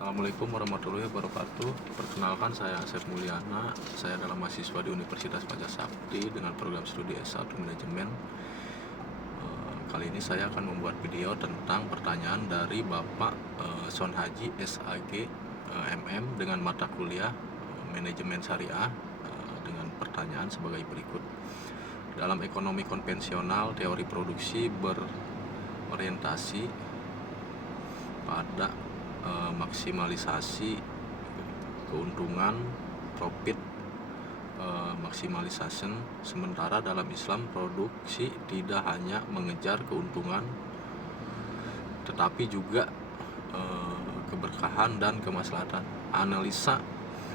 Assalamualaikum warahmatullahi wabarakatuh. Perkenalkan, saya Asep Mulyana. Saya adalah mahasiswa di Universitas Pancasakti dengan program studi S1 Manajemen. Kali ini saya akan membuat video tentang pertanyaan dari Bapak Son Haji SAG MM dengan mata kuliah Manajemen Syariah dengan pertanyaan sebagai berikut. Dalam ekonomi konvensional, teori produksi berorientasi pada maksimalisasi keuntungan, profit maximization. Sementara dalam Islam, produksi tidak hanya mengejar keuntungan tetapi juga keberkahan dan kemaslahatan. Analisa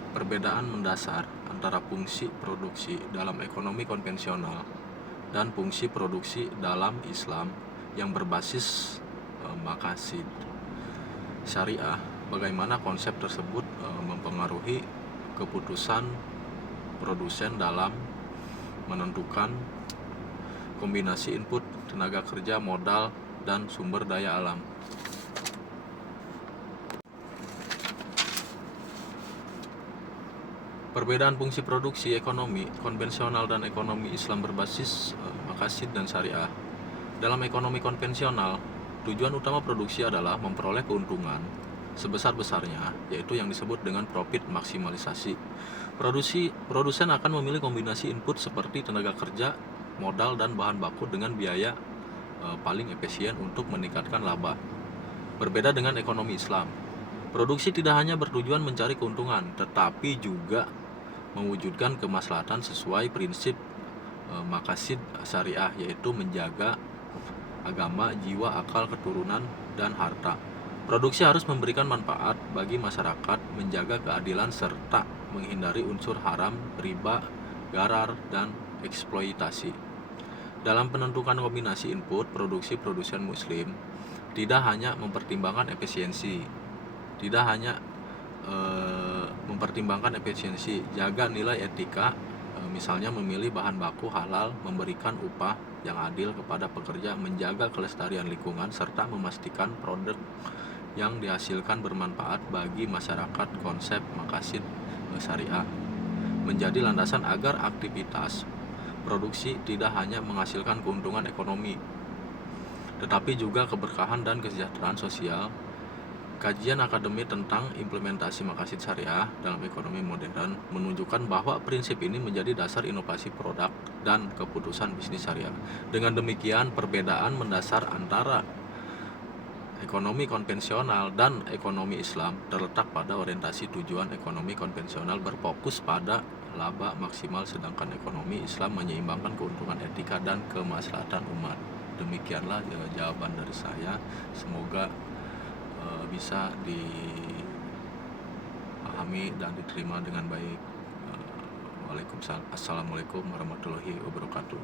perbedaan mendasar antara fungsi produksi dalam ekonomi konvensional dan fungsi produksi dalam Islam yang berbasis maqasid syariah, bagaimana konsep tersebut mempengaruhi keputusan produsen dalam menentukan kombinasi input tenaga kerja, modal, dan sumber daya alam. Perbedaan fungsi produksi ekonomi konvensional dan ekonomi Islam berbasis maqasid dan syariah. Dalam ekonomi konvensional, tujuan utama produksi adalah memperoleh keuntungan sebesar-besarnya, yaitu yang disebut dengan profit maksimalisasi. Produsen akan memilih kombinasi input seperti tenaga kerja, modal, dan bahan baku dengan biaya paling efisien untuk meningkatkan laba. Berbeda dengan ekonomi Islam, produksi tidak hanya bertujuan mencari keuntungan, tetapi juga mewujudkan kemaslahatan sesuai prinsip maqasid syariah, yaitu menjaga agama, jiwa, akal, keturunan, dan harta. Produksi harus memberikan manfaat bagi masyarakat, menjaga keadilan, serta menghindari unsur haram, riba, gharar, dan eksploitasi. Dalam penentukan kombinasi input produksi, produsen muslim tidak hanya mempertimbangkan efisiensi, jaga nilai etika, misalnya memilih bahan baku halal, memberikan upah yang adil kepada pekerja, menjaga kelestarian lingkungan, serta memastikan produk yang dihasilkan bermanfaat bagi masyarakat. Konsep maqasid syariah menjadi landasan agar aktivitas produksi tidak hanya menghasilkan keuntungan ekonomi, tetapi juga keberkahan dan kesejahteraan sosial. Kajian akademik tentang implementasi maqasid syariah dalam ekonomi modern menunjukkan bahwa prinsip ini menjadi dasar inovasi produk dan keputusan bisnis syariah. Dengan demikian, perbedaan mendasar antara ekonomi konvensional dan ekonomi Islam terletak pada orientasi tujuan. Ekonomi konvensional berfokus pada laba maksimal, sedangkan ekonomi Islam menyeimbangkan keuntungan etika dan kemaslahatan umat. Demikianlah jawaban dari saya. Semoga bisa dipahami dan diterima dengan baik. Assalamualaikum warahmatullahi wabarakatuh.